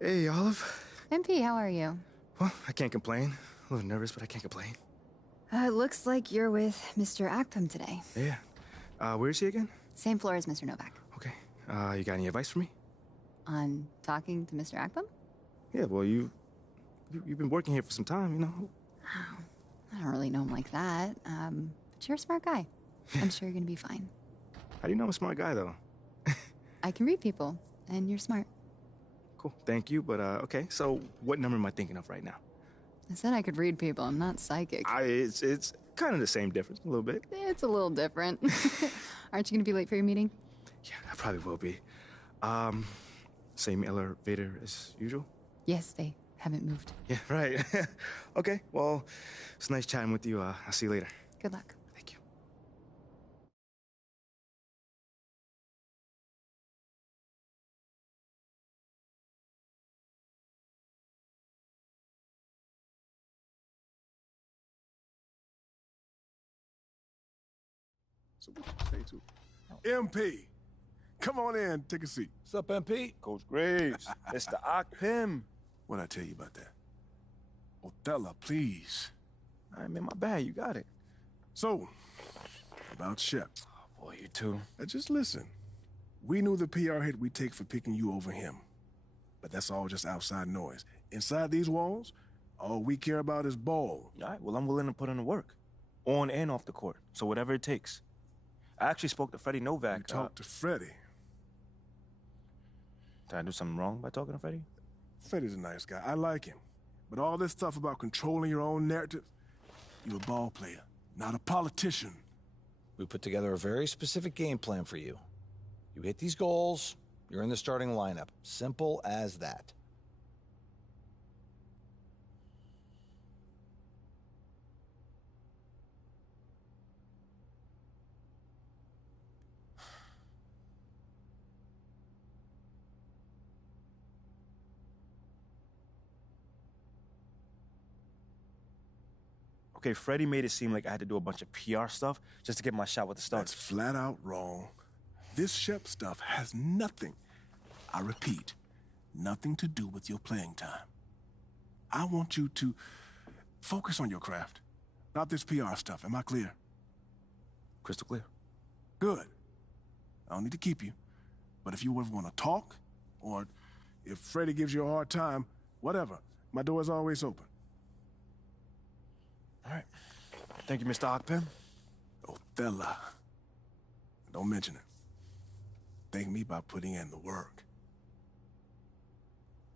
Hey, Olive. MP, how are you? Well, I can't complain. A little nervous, but I can't complain. Looks like you're with Mr. Akpam today. Yeah. Where is he again? Same floor as Mr. Novak. Okay. You got any advice for me? On talking to Mr. Akpam? Yeah, well, you've been working here for some time, you know. I don't really know him like that. But you're a smart guy. I'm sure you're gonna be fine. How do you know I'm a smart guy, though? I can read people, and you're smart. Cool. Thank you, but, okay. So, what number am I thinking of right now? I said I could read people. I'm not psychic. It's kind of the same difference, a little bit. It's a little different. Aren't you gonna be late for your meeting? Yeah, I probably will be. Same elevator as usual? Yes, they haven't moved. Yeah, right. Okay, well, it's nice chatting with you. I'll see you later. Good luck. Thank you. So what you say to MP? Come on in, take a seat. What's up, MP? Coach Graves, Mr. Akpam. What'd I tell you about that? Othello, please. All right, man, my bad. You got it. So, about Shep. Oh, boy, you too. Now just listen. We knew the PR hit we'd take for picking you over him. But that's all just outside noise. Inside these walls, all we care about is ball. All right, well, I'm willing to put in the work. On and off the court. So whatever it takes. I actually spoke to Freddie Novak. You talked to Freddie. Did I do something wrong by talking to Freddie? Freddie's a nice guy. I like him. But all this stuff about controlling your own narrative, you're a ball player, not a politician. We put together a very specific game plan for you. You hit these goals, you're in the starting lineup. Simple as that. Okay, Freddie made it seem like I had to do a bunch of PR stuff just to get my shot with the That's Stars. flat out wrong. This Shep stuff has nothing, I repeat, nothing to do with your playing time. I want you to focus on your craft, not this PR stuff. Am I clear? Crystal clear. Good. I don't need to keep you. But if you ever want to talk, or if Freddie gives you a hard time, whatever, my door is always open. All right. Thank you, Mr. Akpam. Othello. Don't mention it. Thank me by putting in the work.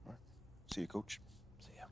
All right. See you, Coach. See ya.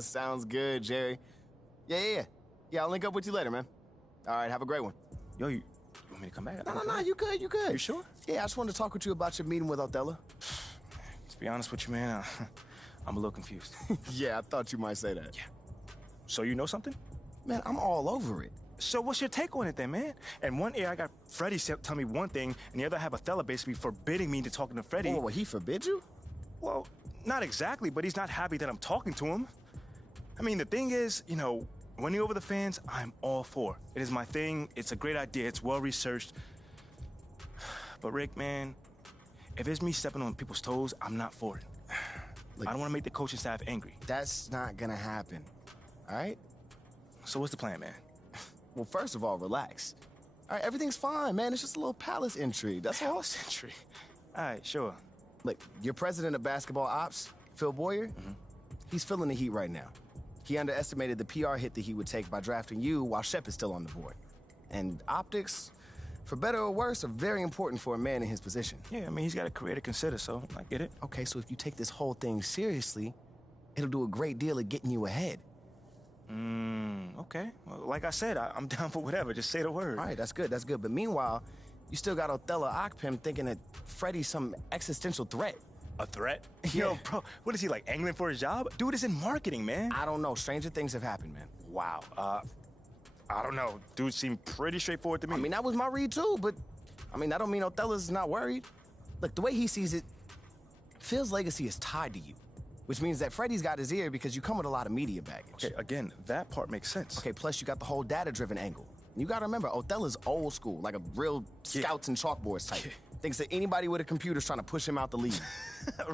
Sounds good, Jerry. Yeah. Yeah, I'll link up with you later, man. All right, have a great one. Yo, you want me to come back? No, you good, you good. You sure? Yeah, I just wanted to talk with you about your meeting with Othello. To be honest with you, man, I'm a little confused. Yeah, I thought you might say that. Yeah. So you know something? Man, I'm all over it. So what's your take on it then, man? And one ear I got Freddie tell me one thing, and the other I have Othello basically forbidding me to talking to Freddie. Whoa, he forbid you? Well, not exactly, but he's not happy that I'm talking to him. I mean, the thing is, you know, winning over the fans, I'm all for. It is my thing. It's a great idea. It's well researched. But Rick, man, if it's me stepping on people's toes, I'm not for it. Look, I don't want to make the coaching staff angry. That's not gonna happen, all right? So what's the plan, man? Well, first of all, relax. All right, everything's fine, man. It's just a little palace intrigue. That's all. Century. All right, sure. Look, your president of basketball ops, Phil Boyer, he's feeling the heat right now. He underestimated the PR hit that he would take by drafting you while Shep is still on the board. And optics, for better or worse, are very important for a man in his position. Yeah, I mean, he's got a career to consider, so I get it. Okay, so if you take this whole thing seriously, it'll do a great deal of getting you ahead. Okay. Well, like I said, I'm down for whatever. Just say the word. All right, that's good, that's good. But meanwhile, you still got Othello Akpem thinking that Freddie's some existential threat. A threat? Yeah. Yo, bro, what is he, like, angling for his job? Dude is in marketing, man. I don't know. Stranger things have happened, man. Wow. I don't know. Dude seemed pretty straightforward to me. I mean, that was my read too, but I mean, that don't mean Othello's not worried. Look, the way he sees it, Phil's legacy is tied to you, which means that Freddie's got his ear because you come with a lot of media baggage. Okay, again, that part makes sense. Okay, plus you got the whole data-driven angle. You gotta remember, Othello's old school, like a real scouts and chalkboards type. Thinks that anybody with a computer's trying to push him out the league.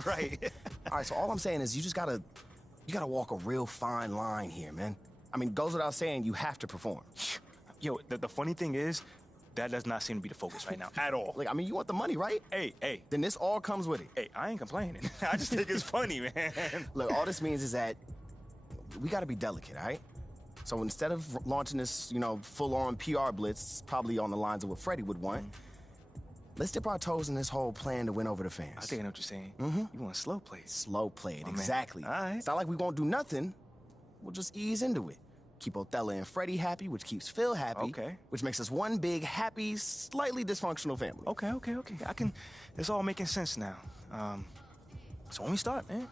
Right. All right, so all I'm saying is you gotta walk a real fine line here, man. I mean, goes without saying, you have to perform. Yo, the funny thing is, that does not seem to be the focus right now at all. Like, I mean, you want the money, right? Hey. Then this all comes with it. Hey, I ain't complaining. I just think it's funny, man. Look, all this means is that we gotta be delicate, all right? So instead of launching this, full-on PR blitz, probably on the lines of what Freddie would want, let's dip our toes in this whole plan to win over the fans. I think I know what you're saying. You want slow plays. Slow play it, Oh, man. exactly. All right. It's not like we won't do nothing. We'll just ease into it. Keep Othello and Freddie happy, which keeps Phil happy. Okay. Which makes us one big, happy, slightly dysfunctional family. Okay. It's all making sense now. So when we start, man.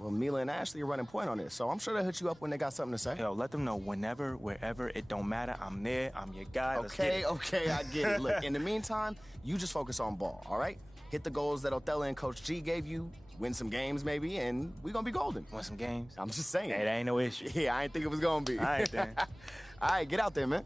Well, Mila and Ashley are running point on this, so I'm sure they'll hit you up when they got something to say. Yo, let them know whenever, wherever, it don't matter. I'm there. I'm your guy. Let's get Okay, it. I get it. Look, in the meantime, you just focus on ball, all right? Hit the goals that Othello and Coach G gave you, win some games maybe, and we're gonna be golden. Want some games? I'm just saying. Hey, that ain't no issue. Yeah, I ain't think it was gonna be. All right, then. All right, get out there, man.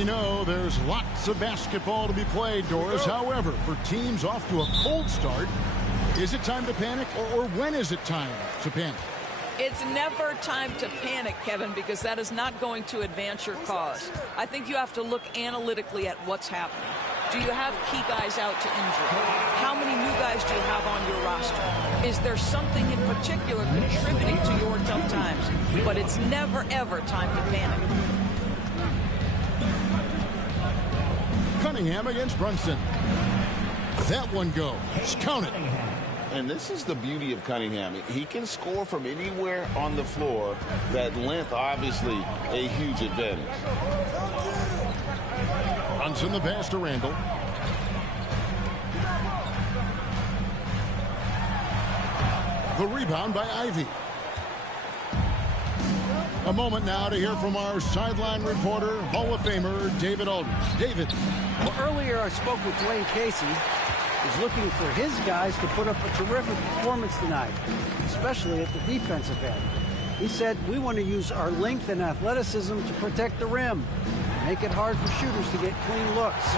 You know, there's lots of basketball to be played, Doris. However, for teams off to a cold start, is it time to panic, or when is it time to panic? It's never time to panic, Kevin, because that is not going to advance your cause. I think you have to look analytically at what's happening. Do you have key guys out to injury? How many new guys do you have on your roster? Is there something in particular contributing to your tough times? But it's never, ever time to panic. Cunningham against Brunson. That one goes. Count it. And this is the beauty of Cunningham. He can score from anywhere on the floor. That length, obviously, a huge advantage. Brunson the pass to Randall. The rebound by Ivy. A moment now to hear from our sideline reporter, Hall of Famer David Aldridge. David. Well, earlier I spoke with Dwayne Casey. He's looking for his guys to put up a terrific performance tonight, especially at the defensive end. He said, we want to use our length and athleticism to protect the rim, make it hard for shooters to get clean looks.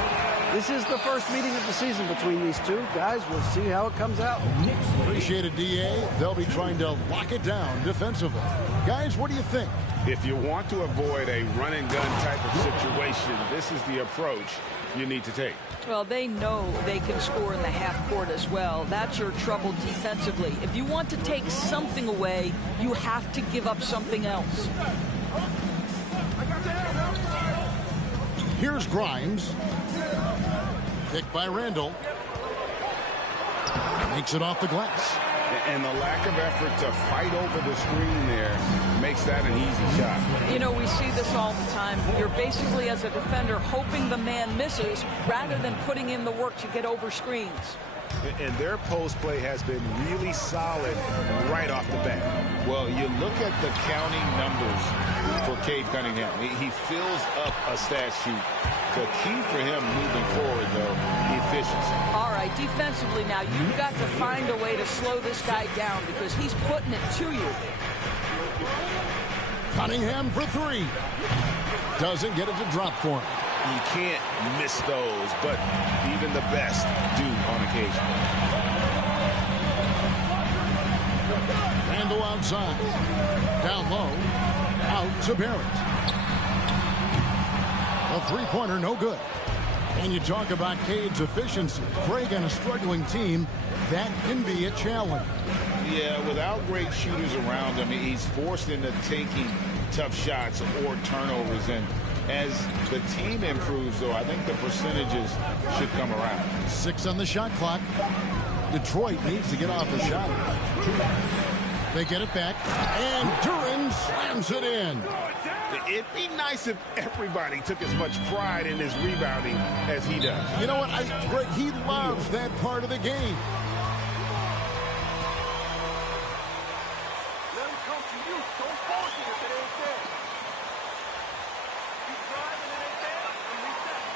This is the first meeting of the season between these two. Guys, we'll see how it comes out. Appreciate it, DA. They'll be trying to lock it down defensively. Guys, what do you think? If you want to avoid a run-and-gun type of situation, this is the approach you need to take. Well, they know they can score in the half court as well. That's your trouble defensively. If you want to take something away, you have to give up something else. Here's Grimes. Picked by Randall. Makes it off the glass. And the lack of effort to fight over the screen there makes that an easy shot. You know, we see this all the time. You're basically, as a defender, hoping the man misses rather than putting in the work to get over screens. And their post play has been really solid right off the bat. Well, you look at the counting numbers for Cade Cunningham. He fills up a stat sheet. The key for him moving forward, though, efficiency. All right, defensively now, you've got to find a way to slow this guy down because he's putting it to you. Cunningham for three. Doesn't get it to drop for him. You can't miss those, but even the best do on occasion. Randall outside. Down low. Out to Barrett. A three-pointer, no good. And you talk about Cade's efficiency. Craig on a struggling team, that can be a challenge. Yeah, without great shooters around him, he's forced into taking tough shots or turnovers. And as the team improves, though, I think the percentages should come around. 6 on the shot clock. Detroit needs to get off a shot. They get it back, and Duren slams it in. It'd be nice if everybody took as much pride in his rebounding as he does. You know what? Greg, he loves that part of the game. Let him come to you. Don't force it if it ain't there. He's driving, it ain't there, and reset.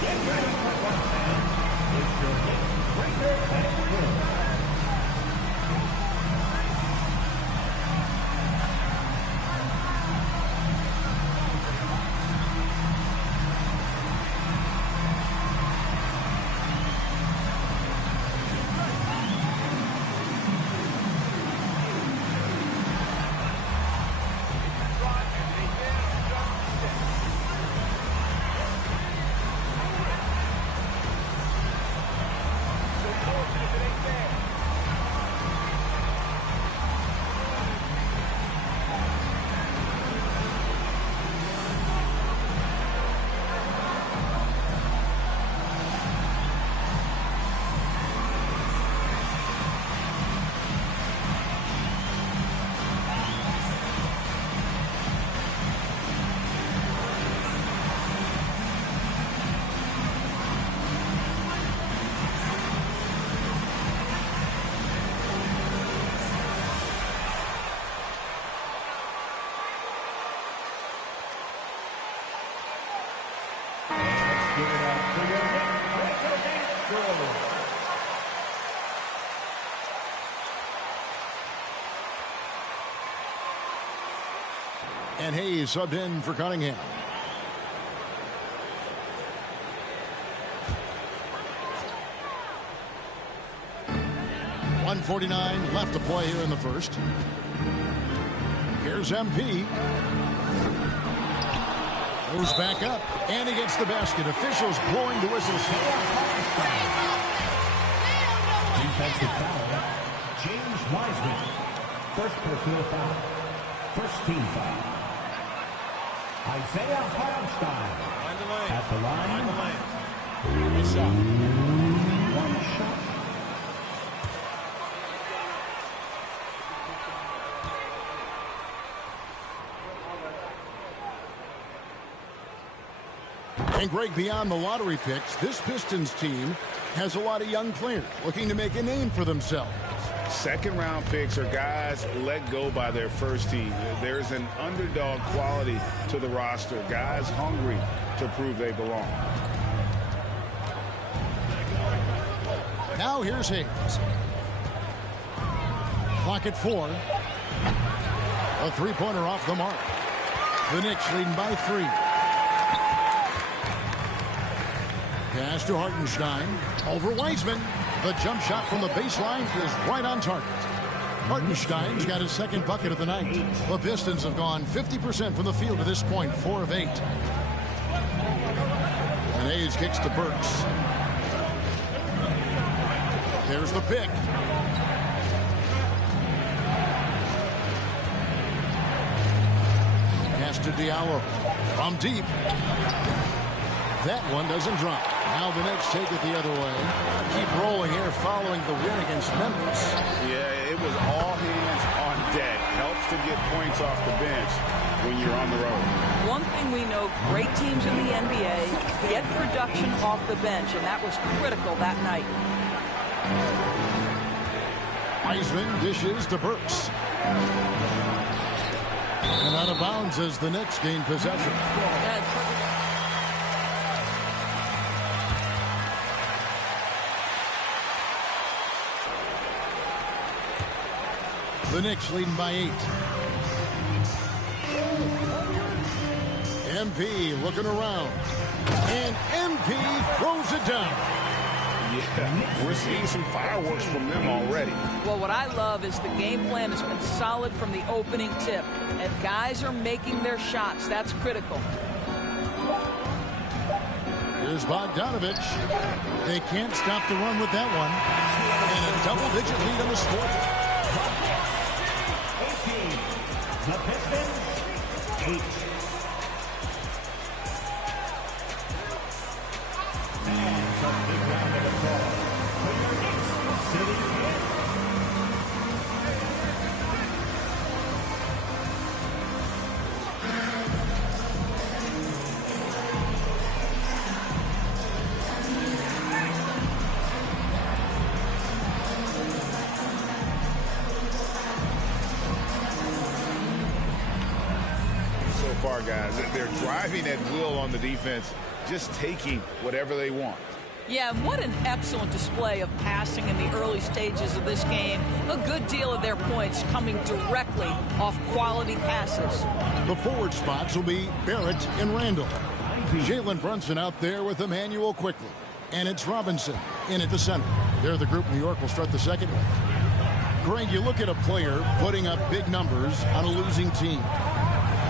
Get ready for one, man. It's your next breaker and drill. And Hayes subbed in for Cunningham. .149 left to play here in the first. Here's MP. Goes back up, and he gets the basket. Officials blowing the whistles. Defensive foul. James Wiseman. First personal foul. First team foul. Isaiah Hartenstein. At the line. One shot. One shot. And Greg, beyond the lottery picks, this Pistons team has a lot of young players looking to make a name for themselves. Second-round picks are guys let go by their first team. There's an underdog quality to the roster. Guys hungry to prove they belong. Now here's Hayes. Clock at 4. A three-pointer off the mark. The Knicks leading by 3. Pass to Hartenstein. Over Wiseman. The jump shot from the baseline is right on target. Hartenstein's got his second bucket of the night. The Pistons have gone 50% from the field to this point, 4 of 8. And Hayes kicks to Burks. There's the pick. Pass to Diallo. From deep. That one doesn't drop. Now the Knicks take it the other way. Keep rolling here following the win against Memphis. Yeah, it was all hands on deck. Helps to get points off the bench when you're on the road. One thing we know, great teams in the NBA get production off the bench, and that was critical that night. Wiseman dishes to Burks. And out of bounds as the Knicks gain possession. The Knicks leading by 8. MP looking around. And MP throws it down. Yeah, we're seeing some fireworks from them already. Well, what I love is the game plan has been solid from the opening tip. And guys are making their shots. That's critical. Here's Bogdanovich. They can't stop the run with that one. And a double-digit lead on the score. The Pistons, 8. And a big round of applause for your Knicks sitting in. Far, guys, they're driving at will on the defense, just taking whatever they want. Yeah, and what an excellent display of passing in the early stages of this game. A good deal of their points coming directly off quality passes. The forward spots will be Barrett and Randall. Jalen Brunson out there with Emmanuel quickly. And it's Robinson in at the center. They're the group New York will start the second with. Greg, you look at a player putting up big numbers on a losing team.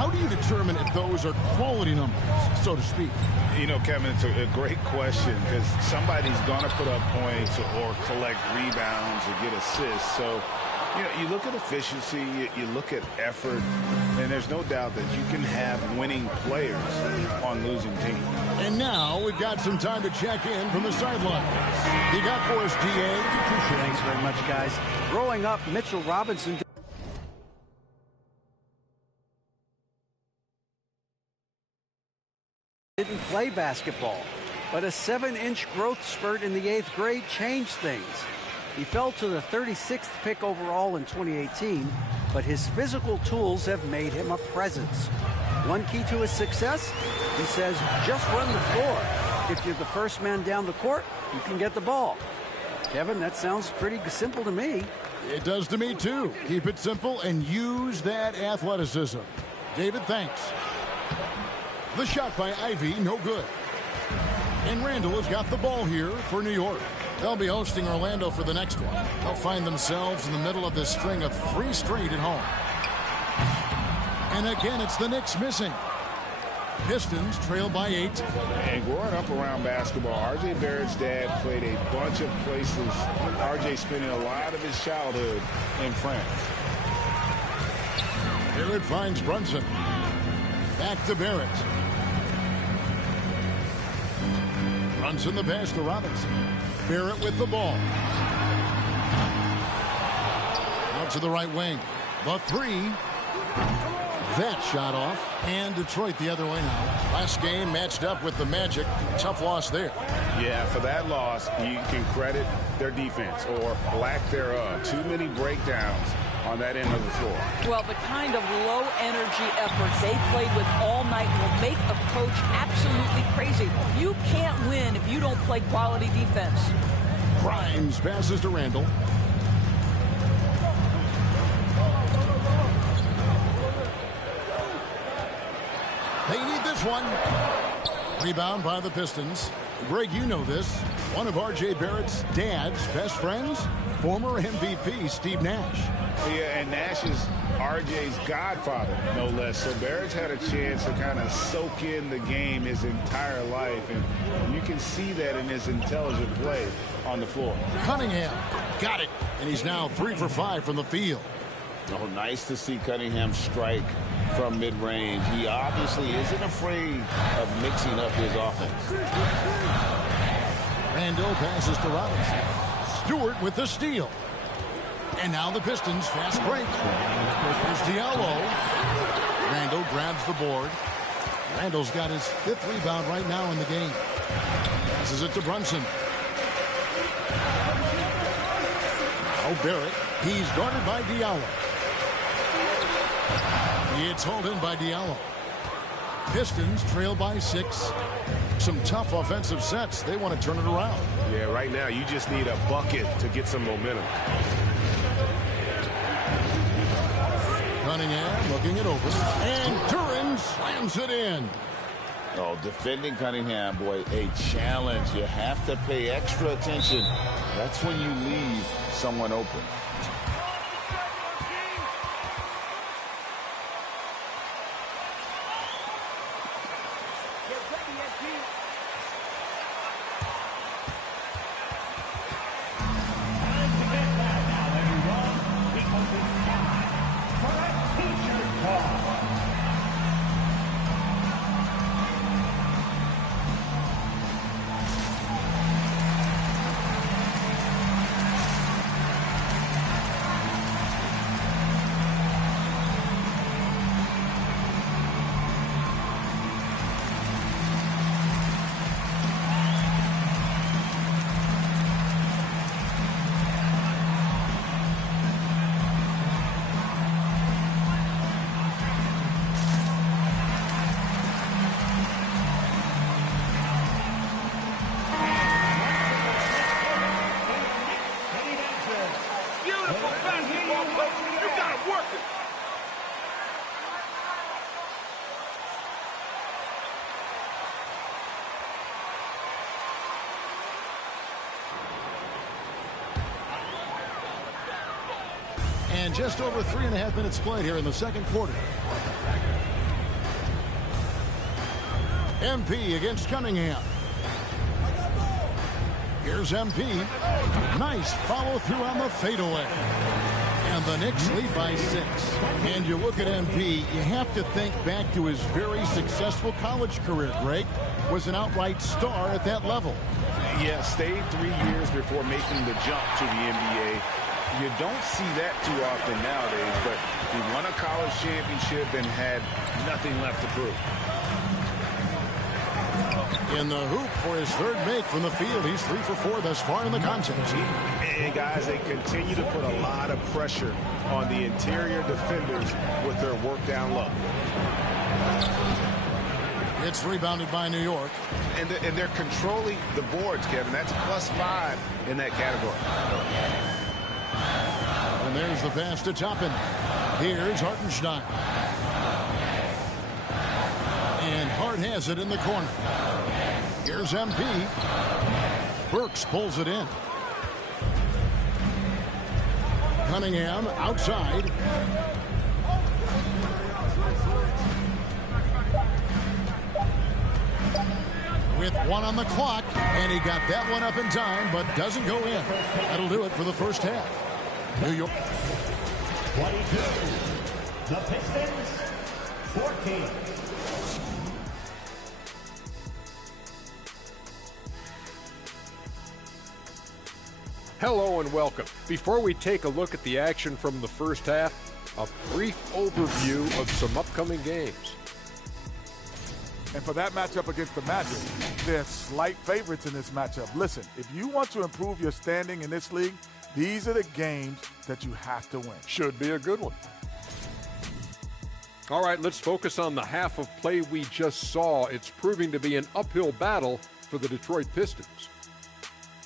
How do you determine if those are quality numbers, so to speak? You know, Kevin, it's a great question because somebody's going to put up points or collect rebounds or get assists. So, you know, you look at efficiency, you look at effort, and there's no doubt that you can have winning players on losing teams. And now we've got some time to check in from the sideline. You got for us, DA? Thanks very much, guys. Growing up, Mitchell Robinson didn't play basketball, but a 7-inch growth spurt in the 8th grade changed things. He fell to the 36th pick overall in 2018, but his physical tools have made him a presence. One key to his success, he says, just run the floor. If you're the first man down the court, you can get the ball. Kevin, that sounds pretty simple to me. It does to me, too. Keep it simple and use that athleticism. David thanks. The shot by Ivy, no good. And Randall has got the ball here for New York. They'll be hosting Orlando for the next one. They'll find themselves in the middle of this string of 3 straight at home. And again, it's the Knicks missing. Pistons trail by 8. And growing up around basketball, R.J. Barrett's dad played a bunch of places. R.J. spending a lot of his childhood in France. Barrett finds Brunson. Back to Barrett. Brunson the pass to Robinson. Barrett with the ball. Out to the right wing. The 3. That shot off. And Detroit the other way now. Last game matched up with the Magic. Tough loss there. Yeah, for that loss, you can credit their defense or lack thereof. Too many breakdowns on that end of the floor. Well, the kind of low-energy effort they played with all night will make a coach absolutely crazy. You can't win if you don't play quality defense. Grimes passes to Randall. They need this one. Rebound by the Pistons. Greg, you know this. One of R.J. Barrett's dad's best friends, former MVP Steve Nash. Yeah, and Nash is R.J.'s godfather, no less. So Barrett's had a chance to kind of soak in the game his entire life, and you can see that in his intelligent play on the floor. Cunningham got it, and he's now 3 for 5 from the field. Oh, nice to see Cunningham strike from mid-range. He obviously isn't afraid of mixing up his offense. Randall passes to Robinson. Stewart with the steal. And now the Pistons fast break. Here's Diallo. Randall grabs the board. Randall's got his 5th rebound right now in the game. Passes it to Brunson. Now Barrett. He's guarded by Diallo. It's hauled in by Diallo. Pistons trail by 6. Some tough offensive sets. They want to turn it around. Yeah, right now you just need a bucket to get some momentum. Cunningham looking it over. And Duran slams it in. Oh, defending Cunningham, boy, a challenge. You have to pay extra attention. That's when you leave someone open. And just over 3.5 minutes played here in the second quarter. MP against Cunningham. Here's MP. Nice follow through on the fadeaway. And the Knicks lead by 6. And you look at MP, you have to think back to his very successful college career, Greg. Was an outright star at that level. Yeah, stayed 3 years before making the jump to the NBA. You don't see that too often nowadays, but he won a college championship and had nothing left to prove. In the hoop for his 3rd make from the field. He's 3 for 4 thus far in the contest. And guys, they continue to put a lot of pressure on the interior defenders with their work down low. It's rebounded by New York. And they're controlling the boards, Kevin. That's +5 in that category. And there's the pass to Toppin. Here's Hartenstein. Newport has it in the corner. Here's MP. Burks pulls it in. Cunningham outside. With 1 on the clock, and he got that one up in time, but doesn't go in. That'll do it for the first half. New York. 22. The Pistons, 14. Hello and welcome. Before we take a look at the action from the first half, a brief overview of some upcoming games. And for that matchup against the Magic, they're slight favorites in this matchup. Listen, if you want to improve your standing in this league, these are the games that you have to win. Should be a good one. All right, let's focus on the half of play we just saw. It's proving to be an uphill battle for the Detroit Pistons.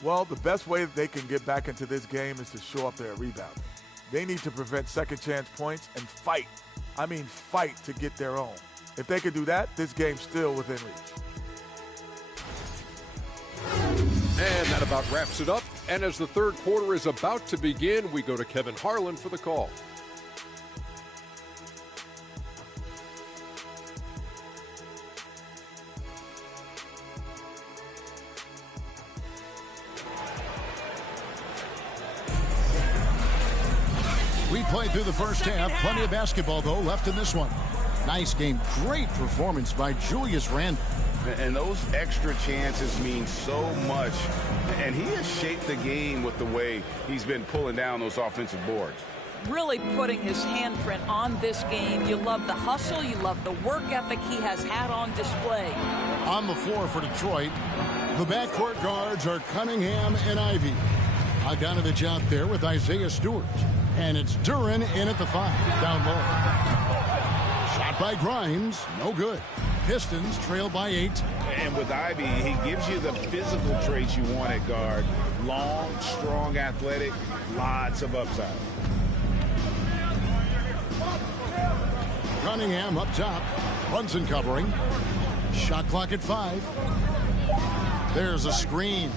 Well, the best way that they can get back into this game is to show up their rebounding. They need to prevent second chance points and fight. I mean, fight to get their own. If they can do that, this game's still within reach. And that about wraps it up. And as the third quarter is about to begin, we go to Kevin Harlan for the call. We played through the first half. Plenty of basketball, though, left in this one. Nice game. Great performance by Julius Randle. And those extra chances mean so much. And he has shaped the game with the way he's been pulling down those offensive boards. Really putting his handprint on this game. You love the hustle. You love the work ethic he has had on display. On the floor for Detroit, the backcourt guards are Cunningham and Ivy. Bogdanovich out there with Isaiah Stewart. And it's Duren in at the 5, down low. Shot by Grimes, no good. Pistons trail by 8. And with Ivy, he gives you the physical traits you want at guard. Long, strong, athletic, lots of upside. Cunningham up top. Brunson covering. Shot clock at 5. There's a screen.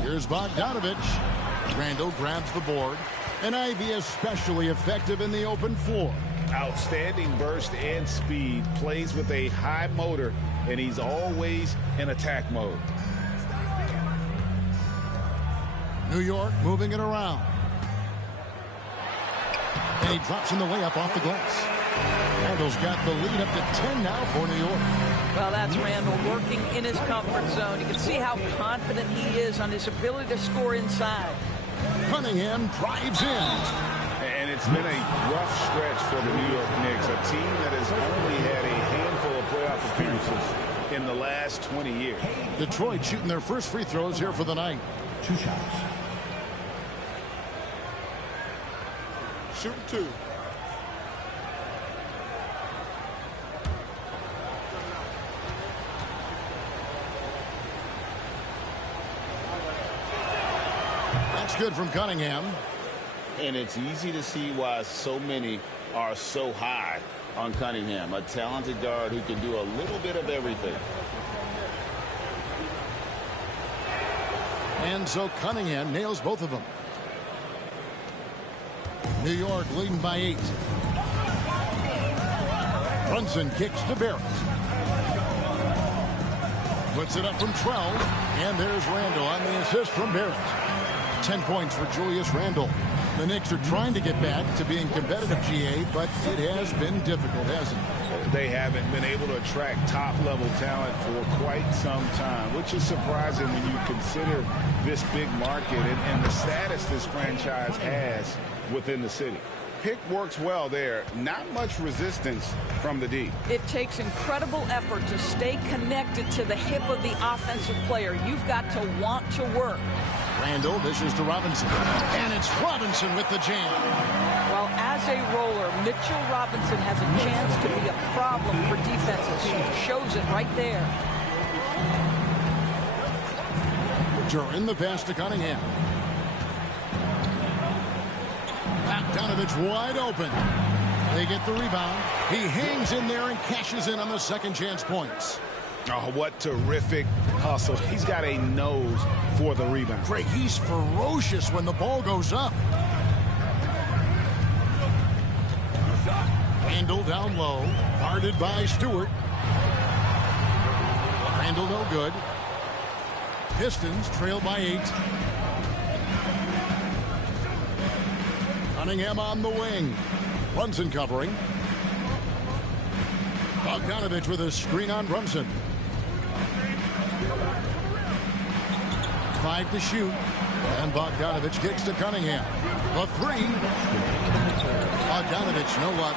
Here's Bogdanovich. Randle grabs the board. And Ivy especially effective in the open floor. Outstanding burst and speed, plays with a high motor, and he's always in attack mode. New York moving it around. And he drops in the layup off the glass. Randle's got the lead up to 10 now for New York. Well, that's Randle working in his comfort zone. You can see how confident he is on his ability to score inside. Cunningham drives in. And it's been a rough stretch for the New York Knicks, a team that has only had a handful of playoff appearances in the last 20 years. Detroit shooting their first free throws here for the night. 2 shots. Shooting 2. That's good from Cunningham. And it's easy to see why so many are so high on Cunningham, a talented guard who can do a little bit of everything. And so Cunningham nails both of them. New York leading by 8. Brunson kicks to Barrett. Puts it up from 12. And there's Randle on the assist from Barrett. 10 points for Julius Randle. The Knicks are trying to get back to being competitive, GA, but it has been difficult, hasn't it? They haven't been able to attract top-level talent for quite some time, which is surprising when you consider this big market and the status this franchise has within the city. Pick works well there. Not much resistance from the D. It takes incredible effort to stay connected to the hip of the offensive player. You've got to want to work. Randle dishes to Robinson. And it's Robinson with the jam. Well, as a roller, Mitchell Robinson has a chance to be a problem for defenses. He shows it right there. Duren the pass to Cunningham. Bogdanovich wide open. They get the rebound. He hangs in there and cashes in on the second chance points. Oh, what terrific hustle. He's got a nose for the rebound. Greg, he's ferocious when the ball goes up. Randall down low, guarded by Stewart. Randall no good. Pistons trail by 8. Cunningham on the wing. Brunson covering. Bogdanovich with a screen on Brunson. 5 to shoot. And Bogdanovich kicks to Cunningham. The 3. Bogdanovich, no luck.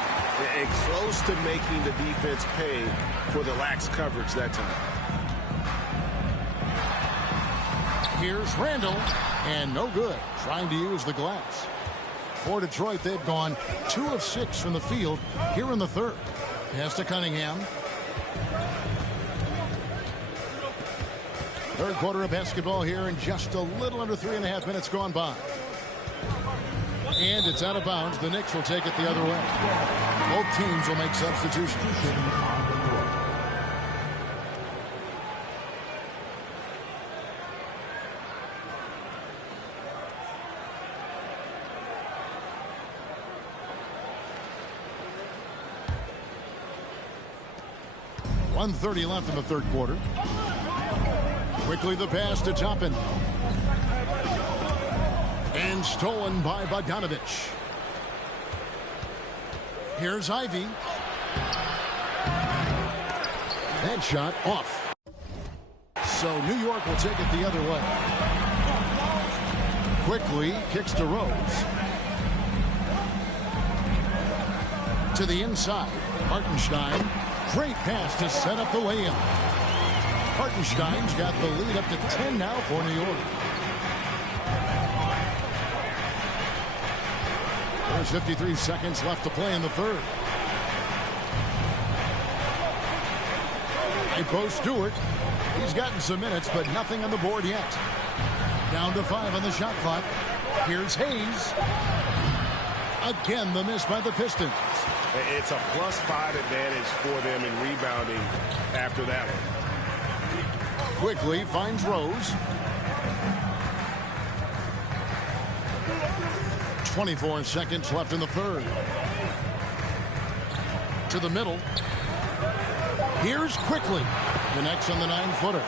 And close to making the defense pay for the lax coverage that time. Here's Randall, and no good, trying to use the glass. For Detroit, they've gone 2 of 6 from the field here in the third. Pass to Cunningham. Third quarter of basketball here, and just a little under 3.5 minutes gone by. And it's out of bounds. The Knicks will take it the other way. Both teams will make substitutions. .130 left in the third quarter. Quickly the pass to Toppin. And stolen by Bogdanovich. Here's Ivy. That shot off. So New York will take it the other way. Quickly kicks to Rose. To the inside. Hartenstein. Great pass to set up the layup. Hartenstein's got the lead up to 10 now for New York. There's 53 seconds left to play in the third. High post Stewart. He's gotten some minutes, but nothing on the board yet. Down to 5 on the shot clock. Here's Hayes. Again, the miss by the Pistons. It's a +5 advantage for them in rebounding after that one. Quickly finds Rose. 24 seconds left in the third. To the middle. Here's Quickly. Connects on the 9-footer.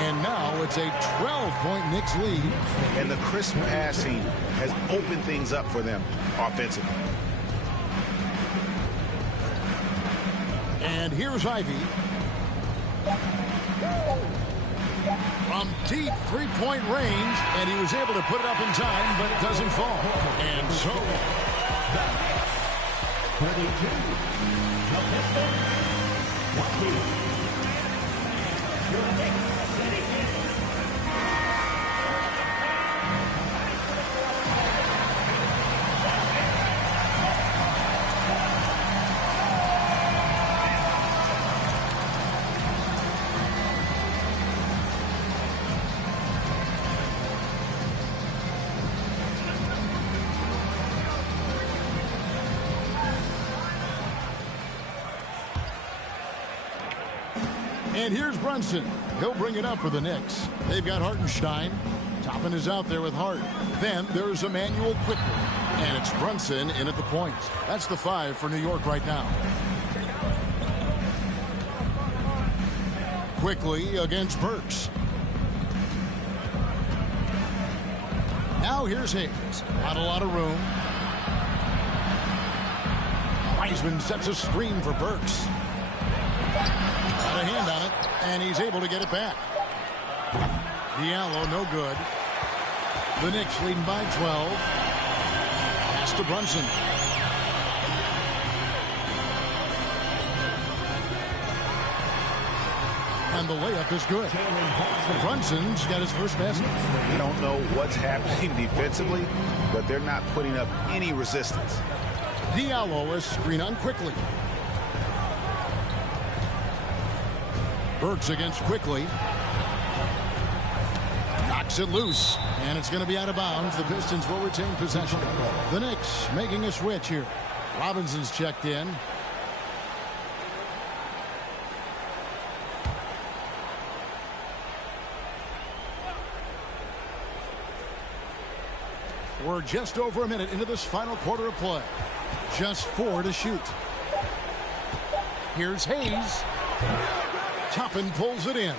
And now it's a 12-point Knicks lead. And the crisp passing has opened things up for them offensively. And here's Ivy. From deep three-point range, and he was able to put it up in time, but doesn't fall. And so... 32. The Pistons. 1-2. Your Knicks leading in. And here's Brunson. He'll bring it up for the Knicks. They've got Hartenstein. Toppin is out there with Hart. Then there's Emmanuel Quickly. And it's Brunson in at the point. That's the 5 for New York right now. Quickly against Burks. Now here's Hayes. Not a lot of room. Wiseman sets a screen for Burks. Got a hand on it, and he's able to get it back. Diallo, no good. The Knicks leading by 12. Pass to Brunson. And the layup is good. Brunson's got his first basket. We don't know what's happening defensively, but they're not putting up any resistance. Diallo is screen on Quickly. Burks against Quickly. Knocks it loose, and it's going to be out of bounds. The Pistons will retain possession. The Knicks making a switch here. Robinson's checked in. We're just over a minute into this final quarter of play. Just 4 to shoot. Here's Hayes. Toppin pulls it in.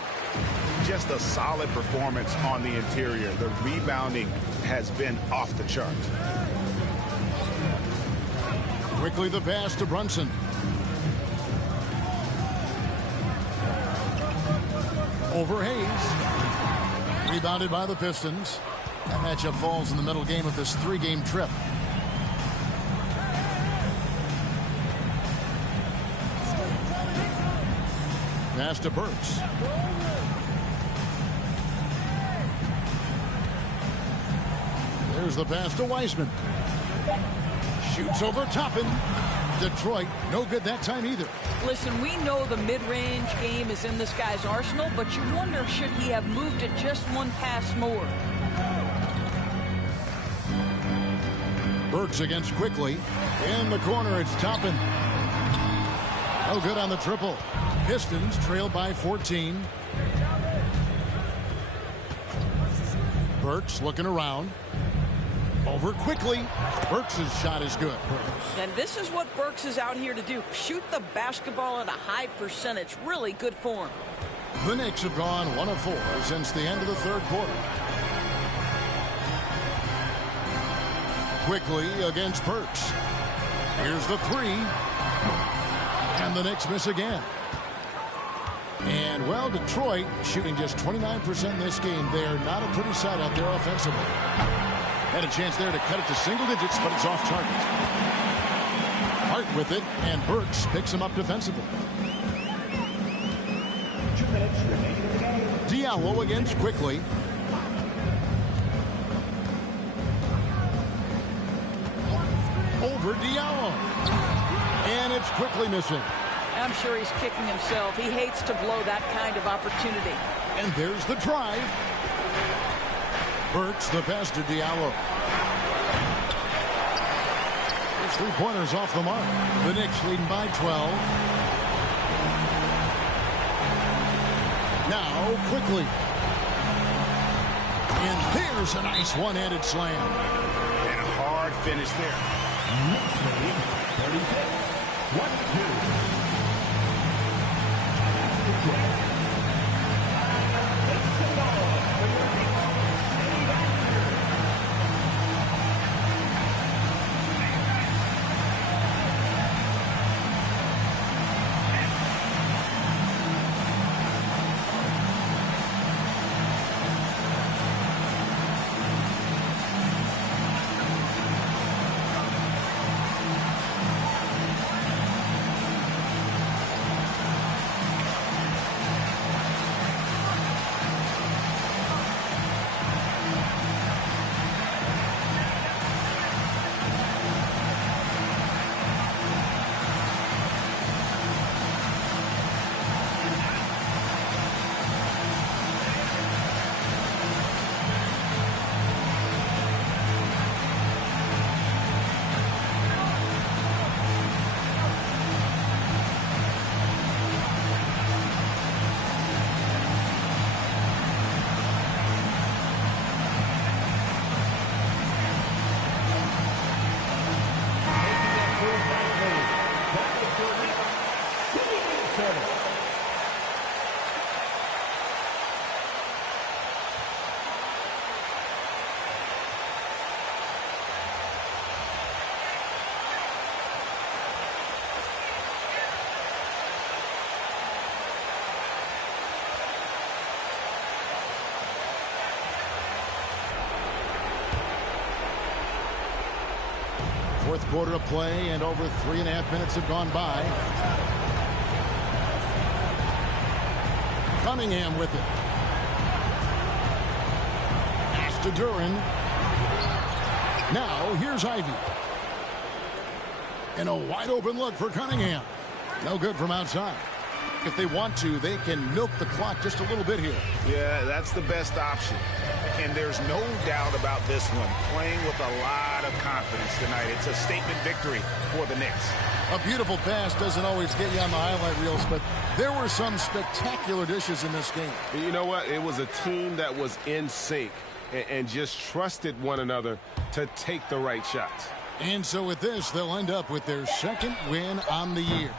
Just a solid performance on the interior. The rebounding has been off the charts. Quickly the pass to Brunson. Over Hayes. Rebounded by the Pistons. That matchup falls in the middle game of this 3-game trip. Pass to Burks. There's the pass to Wiseman. Shoots over Toppin. Detroit, no good that time either. Listen, we know the mid-range game is in this guy's arsenal, but you wonder, should he have moved it just one pass more? Burks against Quickly. In the corner, it's Toppin. No good on the triple. Pistons trail by 14. Burks looking around. Over Quickly. Burks' shot is good. And this is what Burks is out here to do. Shoot the basketball at a high percentage. Really good form. The Knicks have gone 1 of 4 since the end of the third quarter. Quickly against Burks. Here's the 3. And the Knicks miss again. And, well, Detroit shooting just 29% in this game. They're not a pretty sight out there offensively. Had a chance there to cut it to single digits, but it's off target. Hart with it, and Burks picks him up defensively. 2 minutes remaining in the game. Diallo against Quickly. Over Diallo. And it's Quickly missing. I'm sure he's kicking himself. He hates to blow that kind of opportunity. And there's the drive. Burks the pass to Diallo. There's 3-pointers off the mark. The Knicks leading by 12. Now Quickly. And there's a nice one-handed slam. And a hard finish there. Knicks lead 36-22. Fourth quarter of play, and over 3.5 minutes have gone by. Cunningham with it. Pass to Duren. Now here's Ivy. And a wide open look for Cunningham. No good from outside. if they want to, they can milk the clock just a little bit here. Yeah, that's the best option. And there's no doubt about this one. Playing with a lot of confidence tonight. It's a statement victory for the Knicks. A beautiful pass doesn't always get you on the highlight reels, but there were some spectacular dishes in this game. You know what? It was a team that was in sync and just trusted one another to take the right shots. And so with this, they'll end up with their second win on the year.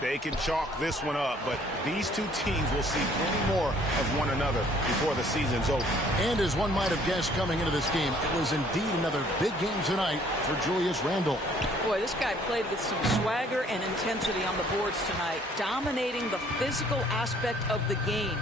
They can chalk this one up, but these two teams will see plenty more of one another before the season's over. And as one might have guessed coming into this game, it was indeed another big game tonight for Julius Randle. Boy, this guy played with some swagger and intensity on the boards tonight, dominating the physical aspect of the game.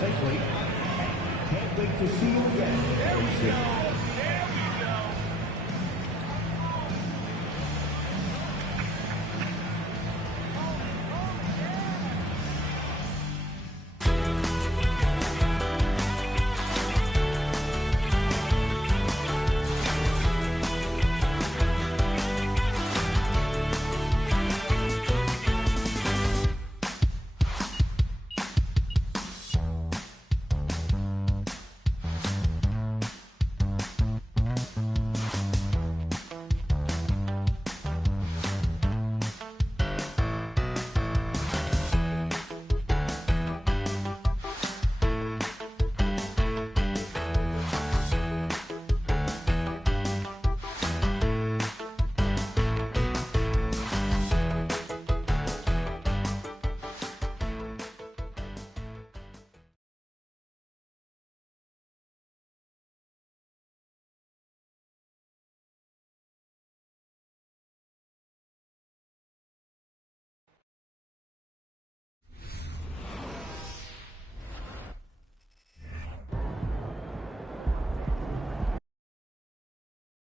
Safely. Can't wait to see you again very soon.